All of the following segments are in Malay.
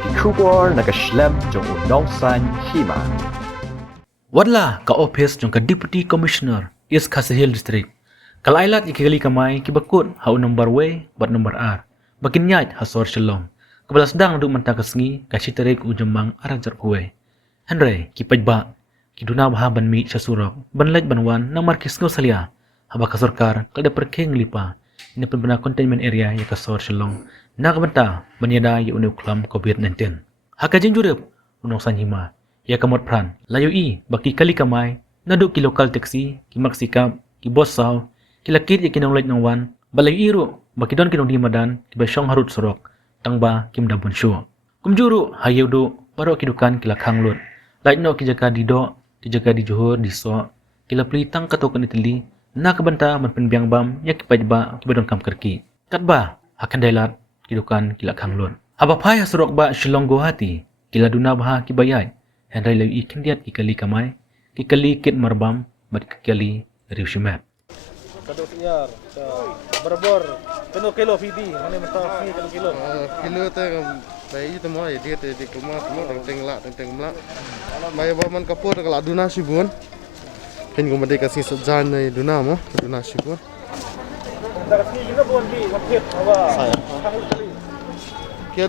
ki kubor na ka shlem jong unong san hima. Wadla ka office jong ka Deputy Commissioner East Khasi Hill District. Kalailat ikigali kamay kibakut hau nomor W bat nomor R. Bakin nyat hasor shalom. Kebalas dang duk manta kasngi ka sitarik ujemang arajar kuwe. Henry kipajba kiduna baha ban mi sasurok banlaj banwan na markis ngo salia. Haba kasorkar kada perking lipa. Ini penbena containment area ya kasor shalom. Na kabanta banyada ya unu klam COVID-19. Hakajin jurep unong sanhima. Ya kamot pran layu i baki kali kamay naduk ki lokal taxi ki maksikap ki bos saw ki lakit ya kinong lait ng wan balay iro baki don kinong dimadan ki basyong harut sorok tangba kim dabon syo kumjuru hayaw do baro kidukan ki lakhang lut lait no ki jaga di do ki jaga di johor di so ki lapli tang katokan itali na kabanta man penbiang bam ya ki pajba ki badon kam kerki katba hakan dailat kidukan ki lakhang lut haba phai hasurok ba shillong guwahati kila duna baha ki bayai Henry layu ikan diat kikali kamai, kikali kit marbam, bat kikali riu shimat. Kadok siar, berbor, penuh kilo fidi, mana mentah ni kilo. Kilo tu bayi tu mau dia tu di rumah teng melak. Bayi baman kapur kalau aduna sibun. Kan gua mesti kasih sejan ni aduna mo, aduna sibun. Tak kasih juga pun di market apa. Kia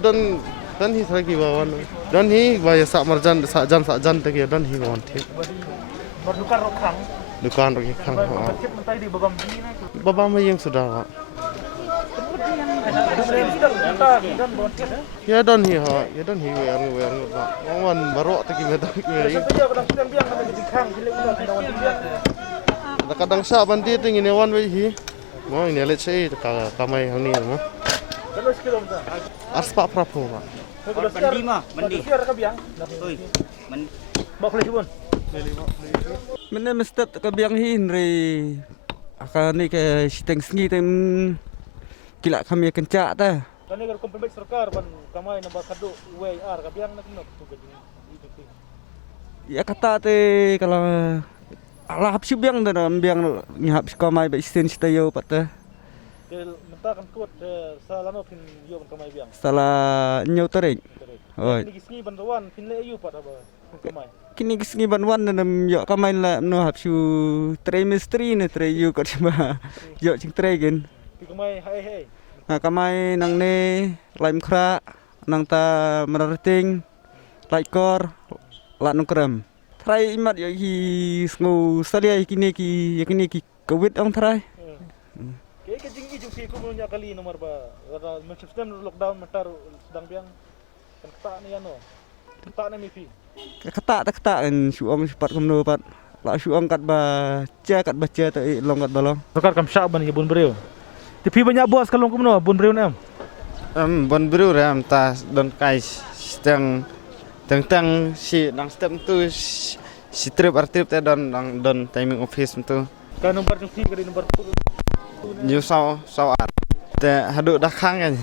dan hi lagi bawan. Dan hi bayi sak jan tak kia dan hi bawan ti. Berdukar rokang. Dukan roki kang. Market mentah di babam ni. Babam yang sudah. Ya dan hi wear ba. Wan barok tak kia tak kia. Kadang sa bandi ting ini wan we hi. Mo ini let say kamai hang ni mo. Kalau sekilo mentah. Aspa prapo ba. Mandi mah, mandi. Siar kabiang. Oi. Mandi. Bawa boleh sibun. Mana mesti kabiang Henry akan ni ke siteng sengi tem kila kami kencak dah. Kani kalau komplit serkar ban kamai nambah kado WR kabiang nak nak tu Ya kata te kalau alah habis biang dah biang nyahap kamai ba isten sitayo patah. Mentah kan kuat salano pin yo kamai biang. Salah nyau tarik. Oi. Ni gisni bantuan pin le yu pat apa kamai. Kini kisngi banwan nam yo kamai la no habsu trimestri ne tre yu kat sama. Yo cing tre gen. Pi kamai hai. Nah kamai nang ne laim kra nang ta merating laikor la nung kram. Trai imat yo hi sngu salia kini ki covid ong trai. Ke jing ijung si kumunya kali nomor ba. Ada sistem lockdown mentar sedang biang kan ketak ni ano. Ketak ni mifi. Ketak kan suam sepat kumno pat. La suam kat ba baca ta long kat balong. Sekar kam syaban ke bun breu. Tapi banyak bos kalau kumno bun breu nam. Bon bru ram ta don kai steng teng si dang step tu si trip artip te don timing office tu. Kan nomor cuci ke nomor New saw art. Te haduk dah khang kan.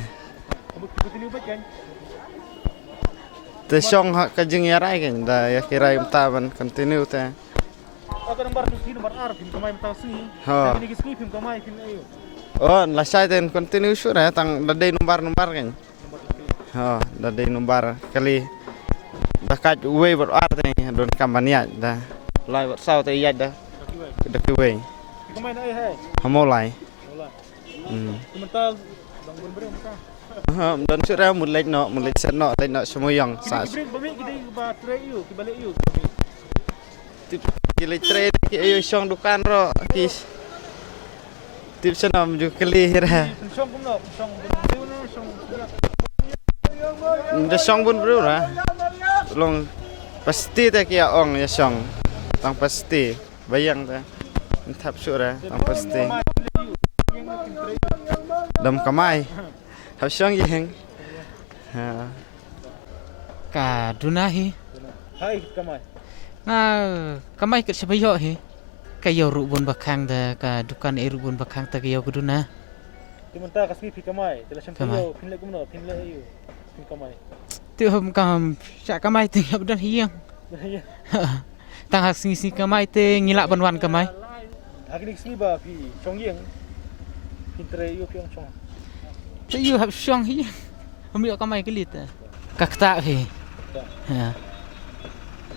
Te song hak kajing yarai kan da ya kirai mta ban continue te. Ada nomor cuci nomor R pin kamai mta si. Ha. Ini gisni pin kamai pin ayo. Oh, la sai ten continue sure tang dadai numbar kan. Ha, dadai numbar kali dah kat we ber art te don kampania dah. Lai ber sau te yat dah. Dah we. Kamai na hai. Hamolai. Sementara bang bun breu mta. Dan sudah mulai set semua yang sas. Bami kita ba tray you, kibalik you. Kili trade ki ayo song dukan ro kis. Tip sana menuju keli hira. Song kumno, song breu no song. Nda song bun bro ra. Long pasti tak ya ong ya song. Tang pasti bayang ta. Tap sura tang pasti. Dam kamai. Hab song yang. Ha. Ka dunahi Hai kamai. nga kamai ket sabayo he kayo rubun bakang da ka dukan rubun bakang ta kayo kuduna Sementara kasih pi kamai, telah sampai pin le kumno, pin le you. Pin kamai. tu hom kam sa kamai te abdan hiang tang hak sing kamai te ngilak banwan kamai Hari ni ba pi chongyeng. Pin tray you pi chong. tu yu hab syong hiang ambil kamai kelit kakta hi. Ya.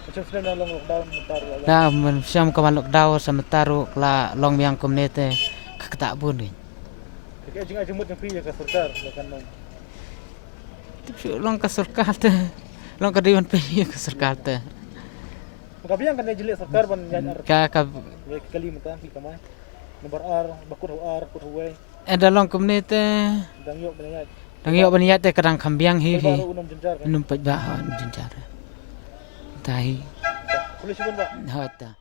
Macam sedang dalam lockdown mentar ya. Nah, siam kawan lockdown sementara la long yang komunite kakta pun ni. Jadi ajeng mut yang free ya ke serkar bahkan nong. Tapi long ka surkal te. Long ka diwan pe ka surkal te. Makabiang kan jelik serkar ban nyanyar. Ka Ya kali mentang ki kamai. Nomor R bakut R kut huwei ada long komunite dang yok banyak. dang yo baniat te kadang kambiang hi hi. Baru unam jenjar kan. Numpat ba jenjar. Tai. Boleh sibun Pak. Hata.